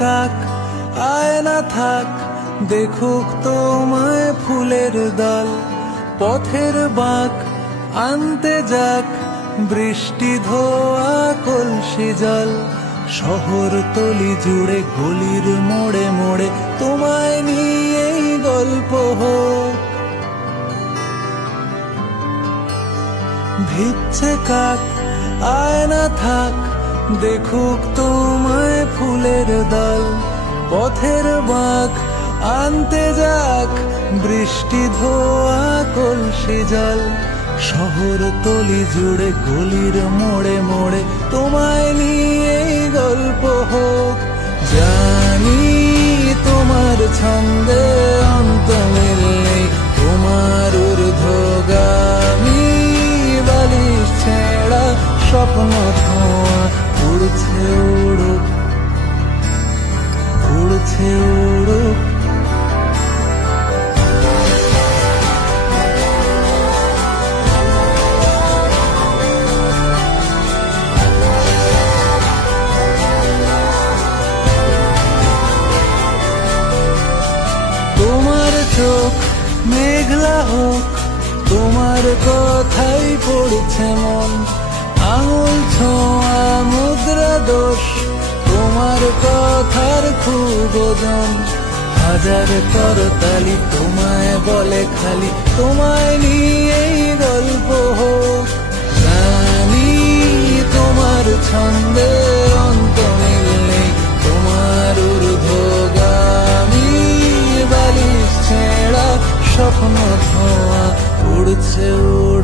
কাক আয় না থাক, দেখুক তোমায় ফুলের দল। পথের বাঁক আনতে যাক, বৃষ্টি ধোয়া কলসি জল। শহর তলি জুড়ে গলির মোড়ে মোড়ে তোমায় নিয়েই গল্প হোক। ভিজছে কাক আয় না থাক, দেখুক তোমায় ফুলের দল। পথের বাঁক আনতে যাক, বৃষ্টি ধোয়া কলসি জল। শহর তলি জুড়ে গলির মোড়ে মোড়ে তোমায় নিয়েই গল্প হোক। জানি তোমার ছন্দে অন্ত মিল নেই, তোমার ঊর্ধ্বগামী বালিশ ছেঁড়া স্বপ্ন ধোঁয়া উড়ছে উড়ুক, উড়ছে উড়ুক। তোমার চোখ মেঘলা হোক, তোমার কথাই পড়ছে মন। আঙুল ছোঁয়া মুদ্রা দোষ, তোমার কথার খুব ওজন। হাজার করতালি তোমায় বলে খালি, তোমায় নিয়েই গল্প হোক। জানি তোমার ছন্দে অন্ত মিল নেই, তোমার ঊর্ধ্বগামী বালিশ ছেঁড়া স্বপ্ন ধোঁয়া উড়ছে উড়।